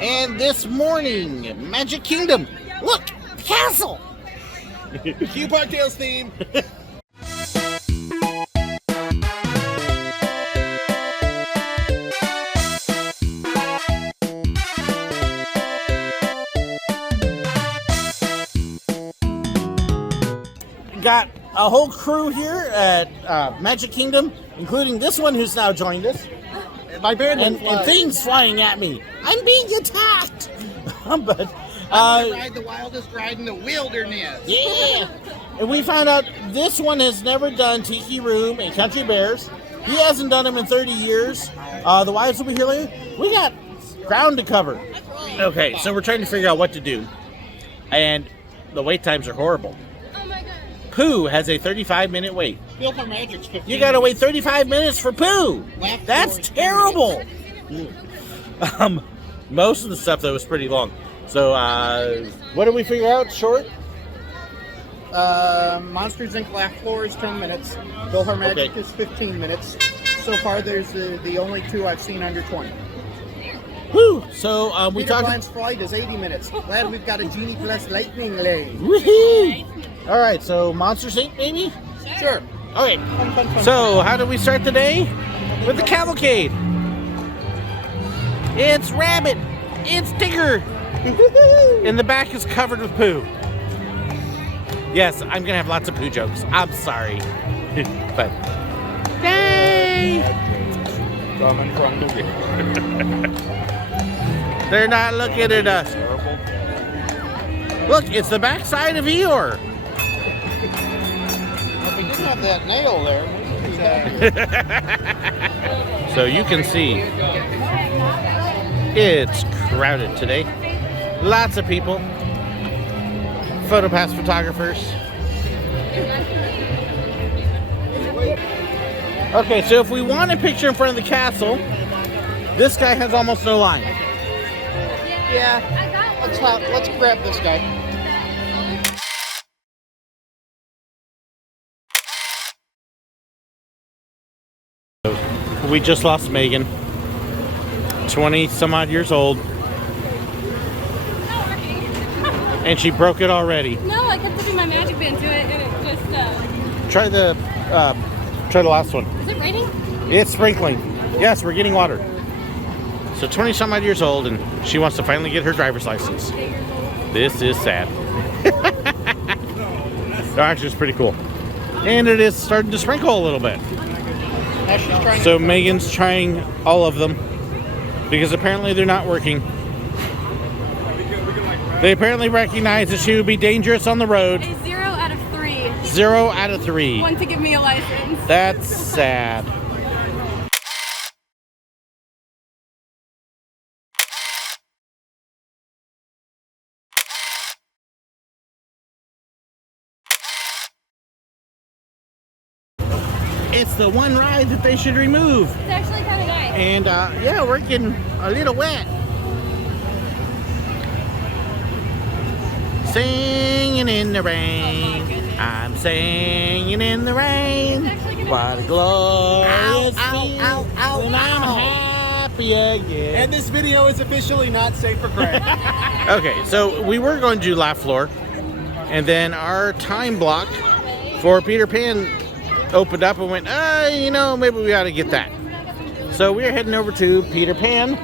And this morning, Magic Kingdom. Look, the castle. Cue Parktails theme. Got a whole crew here at Magic Kingdom, including this one who's now joined us. My band And things flying at me. I'm being attacked. But I'm gonna ride the wildest ride in the wilderness. yeah. And we found out this one has never done Tiki Room and Country Bears. He hasn't done them in 30 years. The wives will be here later. We got ground to cover. Okay, so we're trying to figure out what to do. And the wait times are horrible. Pooh has a 35-minute wait. Filter Magic's 15 You gotta wait 35 minutes for Pooh. Left That's forward 10 terrible. Most of the stuff though was pretty long. So what did we figure out? Short? Monsters Inc. Laugh Floor is 10 minutes. Filter Magic is 15 minutes. So far, there's the only two I've seen under 20. Whew. So we Peter talked. Pan's Flight is 80 minutes. Glad we've got a Genie Plus Lightning Lane. Woohoo! All right, so Monsters Inc. maybe? Sure. Okay. Fun. So how do we start the day? With the cavalcade. It's Rabbit. It's Tigger. And the back is covered with poo. Yes, I'm gonna have lots of poo jokes. I'm sorry. But yay! Coming from the They're not looking at us. Look, it's the backside of Eeyore. If we didn't have that nail there, we'd be happy. So you can see it's crowded today. Lots of people. PhotoPass photographers. Okay, so if we want a picture in front of the castle, this guy has almost no line. Yeah. Let's grab this guy. We just lost Megan, 20 some odd years old, and she broke it already. No, I kept putting my magic band to it and it just, Try the last one. Is it raining? It's sprinkling. Yes, we're getting water. So 20 some odd years old, and she wants to finally get her driver's license. This is sad. No, actually, it's pretty cool. And it is starting to sprinkle a little bit. Now she's trying So Megan's trying all of them because apparently they're not working. They apparently recognize that she would be dangerous on the road. A 0 out of 3. 0 out of 3. Want to give me a license. That's sad. It's the one ride that they should remove. It's actually kind of nice. And yeah, we're getting a little wet. Singing in the rain. I'm singing in the rain. What a glorious feeling when I'm happy again. And this video is officially not safe for Craig. Okay, so we were going to do Laugh Floor, and then our time block for Peter Pan opened up and went, you know, maybe we ought to get that. So we're heading over to Peter Pan.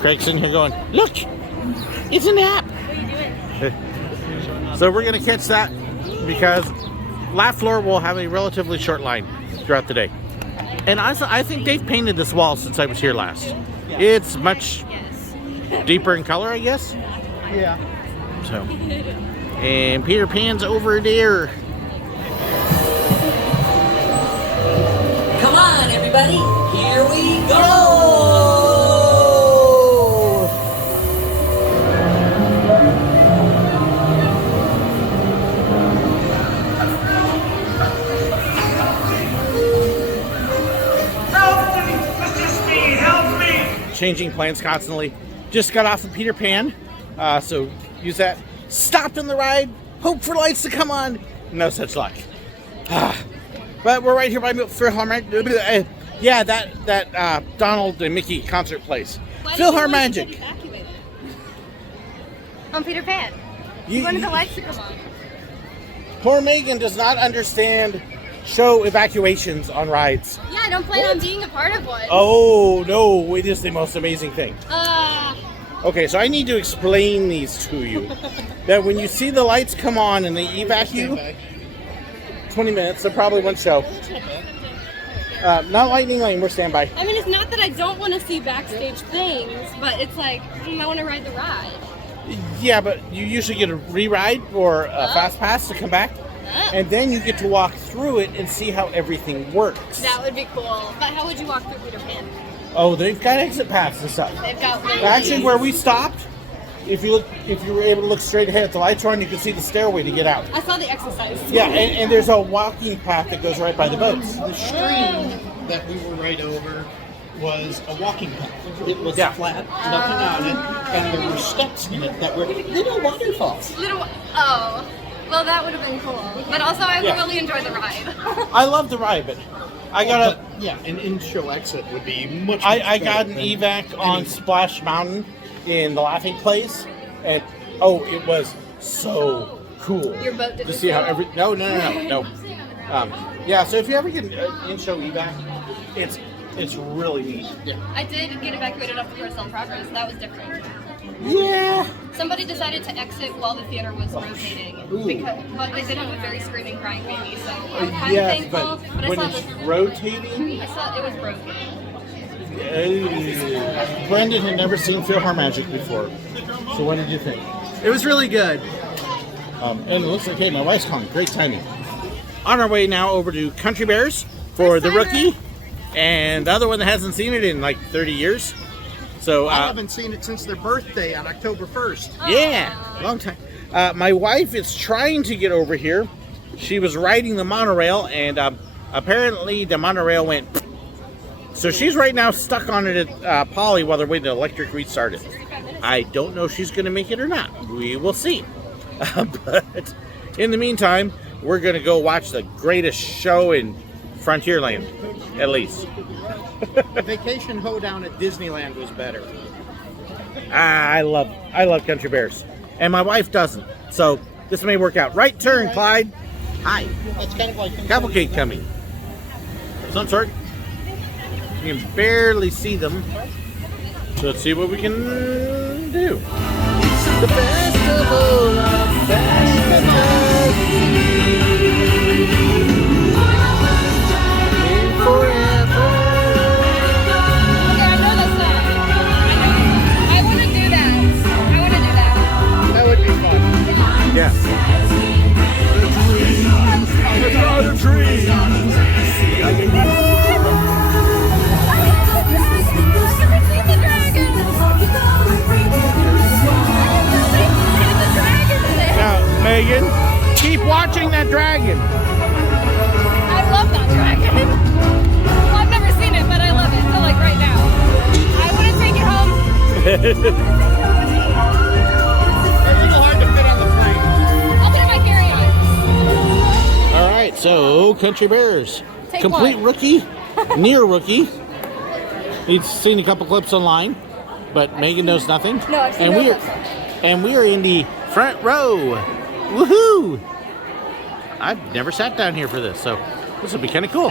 Craig's in here going, look, it's an app. So we're going to catch that because Laugh Floor will have a relatively short line throughout the day. And I think they've painted this wall since I was here last. It's much deeper in color, I guess. Yeah. So, and Peter Pan's over there. Come on, everybody, here we go! Help me! Mr. Speed, help me! Changing plans constantly. Just got off of Peter Pan, so use that. Stopped in the ride. Hope for lights to come on. No such luck. But we're right here by for Hallmark. Yeah, that Donald and Mickey concert place. Why Phil did you want to Magic. get evacuated? On Peter Pan. You- You wanted the you- lights to come on. Poor Megan does not understand show evacuations on rides. Yeah, I don't plan on being a part of one. Oh no, it is the most amazing thing. Uh, Okay, so I need to explain these to you. That when you see the lights come on and they evac you, 20 minutes, so probably one show. Not Lightning Lane, we're standby. I mean, it's not that I don't want to see backstage things, but it's like, I want to ride the ride. Yeah, but you usually get a re-ride or a fast pass to come back, and then you get to walk through it and see how everything works. That would be cool. But how would you walk through Peter Pan? Oh, they've got exit paths and stuff. They've got Actually, where we stopped, if you were able to look straight ahead at the lights were on, you could see the stairway to get out. I saw the exercise. Yeah, and there's a walking path that goes right by the boats. The stream that we were right over was a walking path. It was Yeah. flat, nothing on it, and there were steps in it that were little waterfalls. Oh, well, that would have been cool. But also, I Yeah. really enjoyed the ride. I love the ride, but I got a But, yeah, an in-show exit would be much. I better got an than evac on any- Splash Mountain in the Laughing Place, and it was so cool Your boat to didn't see how sink? every no. Yeah, so if you ever get an in-show evac, it's really neat. I did get evacuated off the personal progress. That was different. Yeah. Somebody decided to exit while the theater was rotating, but they did have a very screaming, crying baby. So I'm kind of Yes, thankful. but I when saw it's this. rotating, I saw it was broken. Brendan had never seen Phil Magic before. So what did you think? It was really good. And it looks like, hey, my wife's calling. Great timing. On our way now over to Country Bears for the rookie, and the other one that hasn't seen it in like 30 years. So I haven't seen it since their birthday on October 1st. yeah, long time. My wife is trying to get over here. She was riding the monorail, and apparently the monorail went. So she's right now stuck on it at Poly while they're waiting to electric restart it. I don't know if she's going to make it or not. We will see. But in the meantime, we're going to go watch the greatest show in Frontierland, at least. The vacation hoedown at Disneyland was better. I love Country Bears, and my wife doesn't. So this may work out. Right turn, Clyde. Hi. That's kind of like Cavalcade coming. Some sort. You can barely see them. So let's see what we can do. The Festival of Festivals. Forever. Okay, I know that song. I want to do that. I want to do that. that would be fun. Yeah. Now, Megan, keep watching that dragon. I love that dragon. Well, I've never seen it, but I love it. So, like right now, I want to take it home. It's a little hard to fit on the plane. I'll put it in my carry-on. All right, so Country Bears, Take complete one. rookie, near rookie. He's seen a couple clips online, but Megan knows nothing. No, I've seen and no we are, clips. and we are in the front row. Woohoo! I've never sat down here for this, so this will be kind of cool.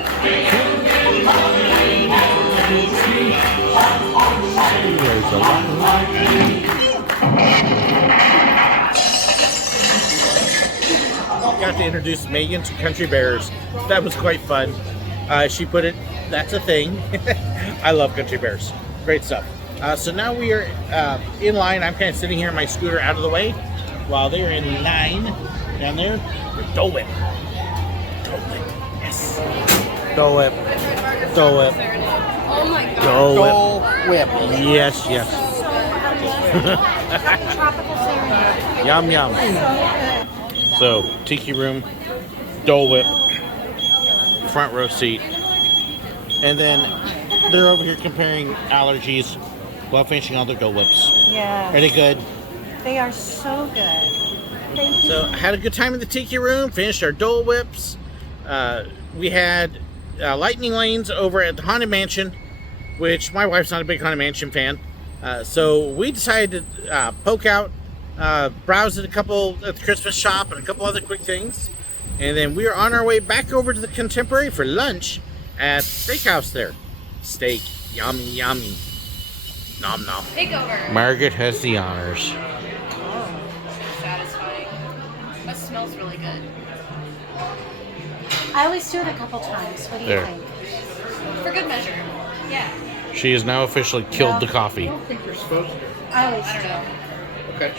There's a Got to introduce Megan to Country Bears. That was quite fun. She put it, that's a thing. I love Country Bears. Great stuff. So now we are in line. I'm kind of sitting here in my scooter out of the way while they are in line down there for Dole Whip. Dole Whip. Yes. Dole Whip. Dole Whip. Oh my god. Dole Whip. Dole Whip. Yes, yes. Yum, yum. So, Tiki Room, Dole Whip, front row seat. And then they're over here comparing allergies while finishing all their Dole Whips. Yeah, Are they good? they are so good. Thank you. So, had a good time in the Tiki Room, finished our Dole Whips. We had Lightning Lanes over at the Haunted Mansion, which my wife's not a big Haunted Mansion fan. So we decided to poke out, browse at the Christmas shop and a couple other quick things. And then we are on our way back over to the Contemporary for lunch at the steakhouse there. Steak, yummy, yummy. Nom nom. Takeover. Margaret has the honors. Satisfying. That smells really good. I always do it a couple times. What do you There. think? For good measure. Yeah. She has now officially killed the coffee. I don't think you're supposed to. I always I don't do. know. Okay.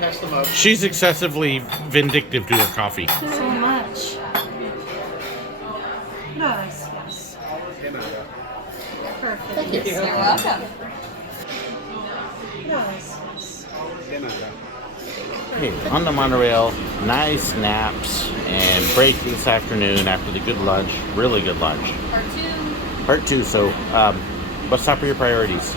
That's the most. She's excessively vindictive to her coffee. So much. Nice, yes. Perfect. You're welcome. Nice, yes. Hey, on the monorail, nice naps and break this afternoon after the good lunch. Really good lunch. Part 2. So, what's top of your priorities?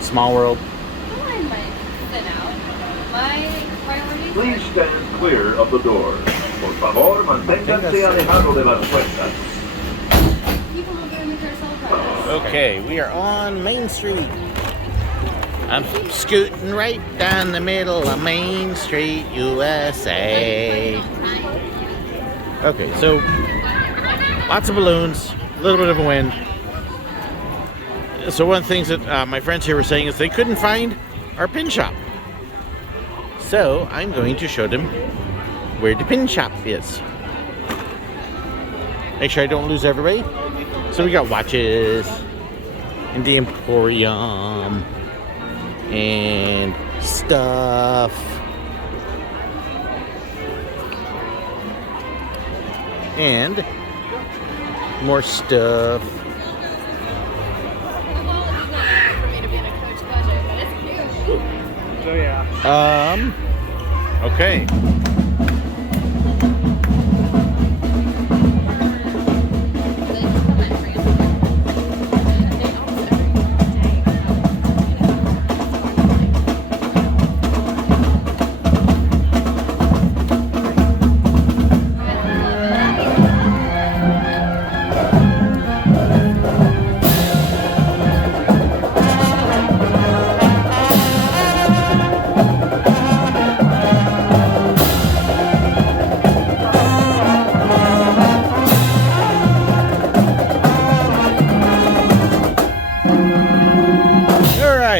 Small World. Mine might thin out. My priority. Please stand clear of the doors. Por favor, manténganse alejado de las puertas. PeopleMover in the carousel process. Okay, we are on Main Street. I'm scooting right down the middle of Main Street, USA. Okay, so lots of balloons, a little bit of a wind. So one of the things that my friends here were saying is they couldn't find our pin shop. So I'm going to show them where the pin shop is. Make sure I don't lose everybody. So we got watches and the Emporium and stuff. And more stuff. For me to be in a coach budget, but it's cute. So yeah. Okay.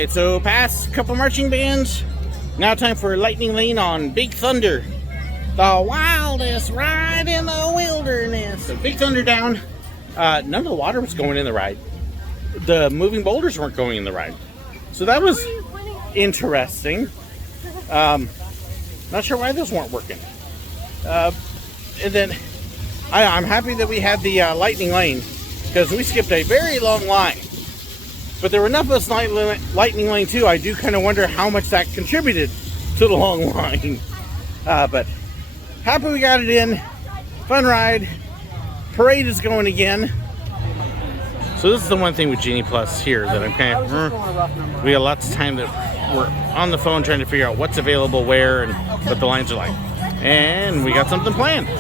So past a couple marching bands, now time for Lightning Lane on Big Thunder. The wildest ride in the wilderness. So Big Thunder down. None of the water was going in the ride. The moving boulders weren't going in the ride. So that was interesting. Not sure why those weren't working. And then I'm happy that we had the Lightning Lane because we skipped a very long line. But there were enough of us Lightning Lane too. I do kind of wonder how much that contributed to the long line. But happy we got it in. Fun ride. Parade is going again. So this is the one thing with Genie Plus here that I'm kind of... we got lots of time that we're on the phone trying to figure out what's available where and what the lines are like. And we got something planned.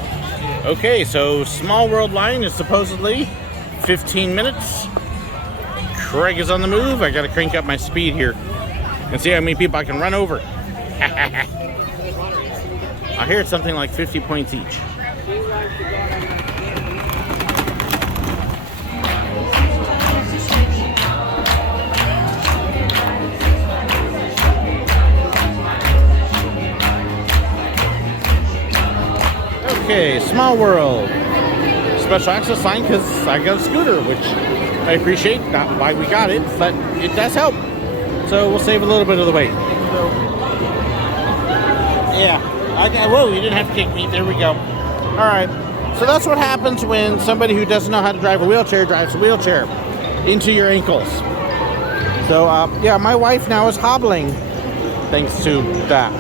Okay, so Small World line is supposedly 15 minutes. Craig is on the move. I gotta crank up my speed here and see how many people I can run over. I hear it's something like 50 points each. Okay, Small World. Special access line because I got a scooter, which I appreciate. Not why we got it, but it does help. So we'll save a little bit of the weight. So, yeah. Whoa, you didn't have to kick me. There we go. All right. So that's what happens when somebody who doesn't know how to drive a wheelchair drives a wheelchair into your ankles. So, yeah, my wife now is hobbling thanks to that.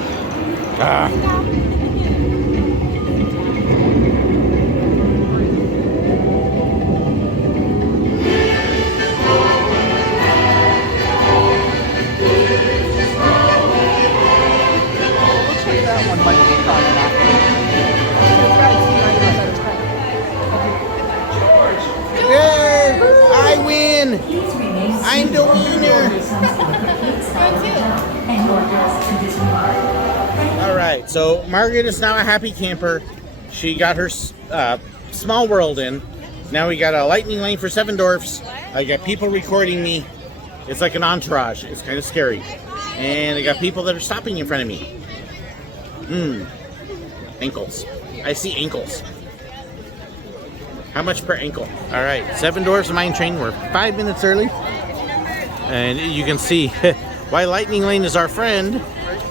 Yay! I'm the wiener. All right, so Margaret is now a happy camper. She got her small world in. Now we got a lightning lane for 7 Dwarfs. I got people recording me. It's like an entourage. It's kind of scary. And I got people that are stopping in front of me. Ankles. I see ankles. How much per ankle? All right, 7 Dwarfs Mine Train. We're 5 minutes early. And you can see why Lightning Lane is our friend,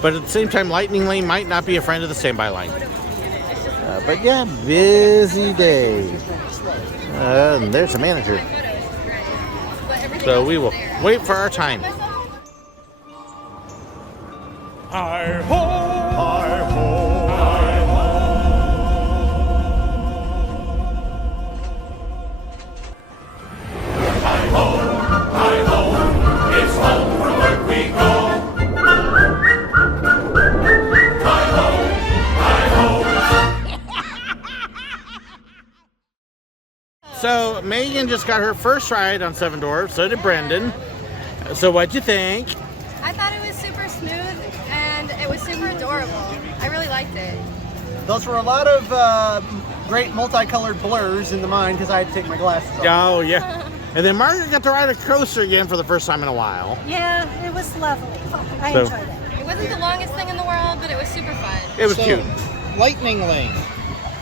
but at the same time, Lightning Lane might not be a friend of the standby line. But yeah, busy day. And there's the manager. So we will wait for our time. Hi-ho! Hi-ho! So Megan just got her first ride on 7 Dwarfs, so did Brendan. So what'd you think? I thought it was super smooth and it was super adorable. I really liked it. Those were a lot of great multicolored blurs in the mind because I had to take my glasses off. Oh, yeah. And then Margaret got to ride a coaster again for the first time in a while. Yeah, it was lovely. I So- enjoyed it. It wasn't the longest thing in the world, but it was super fun. It was So, cute. Lightning Lane,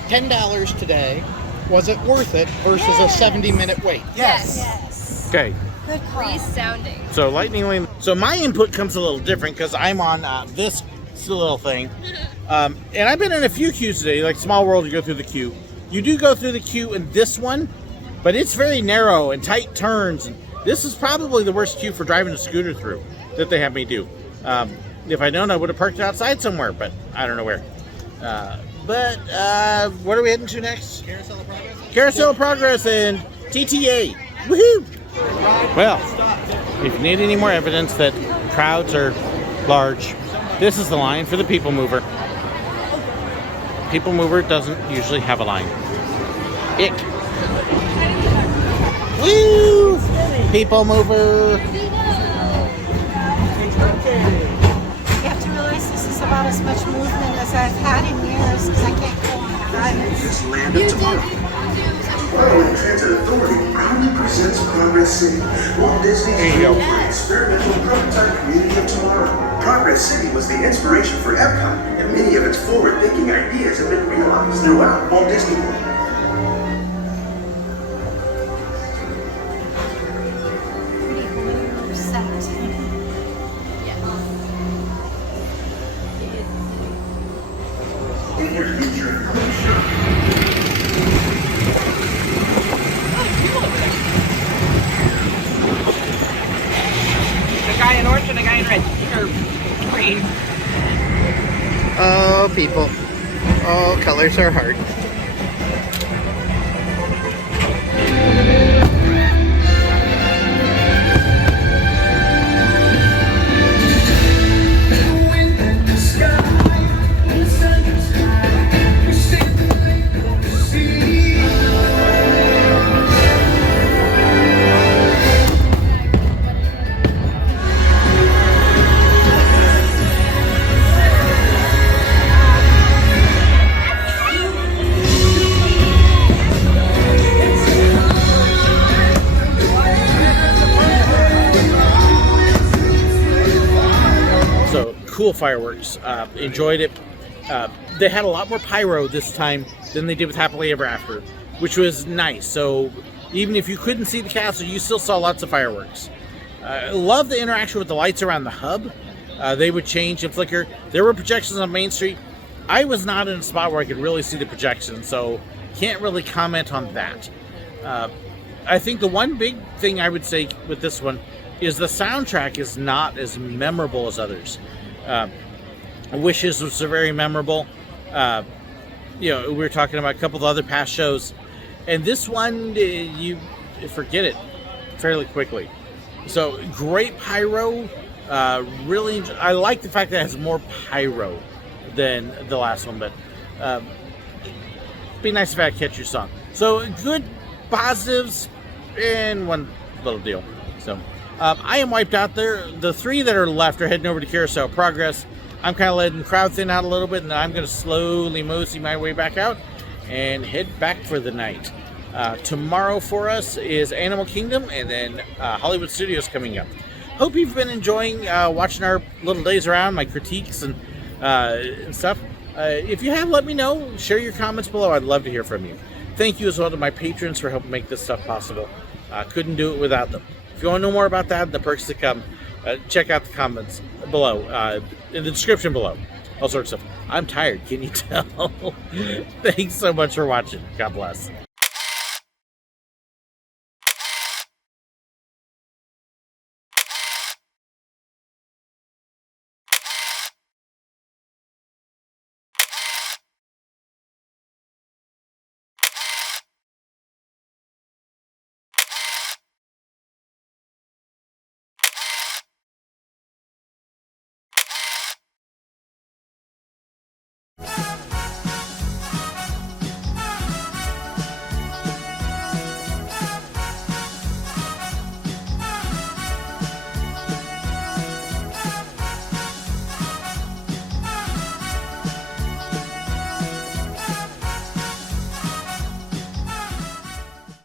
$10 today. Was it worth it versus a 70-minute wait? Yes. Yes. Okay. Good call. Resounding. So Lightning Lane. So my input comes a little different because I'm on this little thing, and I've been in a few queues today. Like Small World, you go through the queue. You do go through the queue in this one, but it's very narrow and tight turns. And this is probably the worst queue for driving a scooter through that they have me do. If I'd known, I would have parked it outside somewhere, but I don't know where. But what are we heading to next? Carousel of Progress? Carousel of Progress and TTA. Woohoo! Well, if you need any more evidence that crowds are large, this is the line for the PeopleMover. PeopleMover doesn't usually have a line. Ick. Woo! PeopleMover. You have to realize this is about as much movement as I've had in years because I can't go on time. This land of tomorrow. Maryland Transit Authority proudly presents Progress City, Walt Disney's There you go. experimental prototype community of tomorrow. Progress City was the inspiration for Epcot, and many of its forward-thinking ideas have been realized throughout Walt Disney World. Pretty blue set. In your future, A guy in orange and a guy in red. Or green. Oh, people. All colors are hard. Cool fireworks. Enjoyed it. They had a lot more pyro this time than they did with Happily Ever After, which was nice. So even if you couldn't see the castle, you still saw lots of fireworks. Love the interaction with the lights around the hub. They would change and flicker. There were projections on Main Street. I was not in a spot where I could really see the projections, so can't really comment on that. I think the one big thing I would say with this one is the soundtrack is not as memorable as others. Wishes was very memorable. We were talking about a couple of other past shows, and this one you forget it fairly quickly. So great pyro. I like the fact that it has more pyro than the last one, but be nice if I could catch your song. So good positives and one little deal. So I am wiped out there. The 3 that are left are heading over to Carousel Progress. I'm kind of letting the crowd thin out a little bit, and then I'm going to slowly mosey my way back out and head back for the night. Tomorrow for us is Animal Kingdom, and then Hollywood Studios coming up. Hope you've been enjoying watching our little days around, my critiques and stuff. If you have, let me know. Share your comments below. I'd love to hear from you. Thank you as well to my patrons for helping make this stuff possible. Couldn't do it without them. If you want to know more about that and the perks to come, check out the comments below, in the description below. All sorts of stuff. I'm tired, can you tell? Thanks so much for watching. God bless.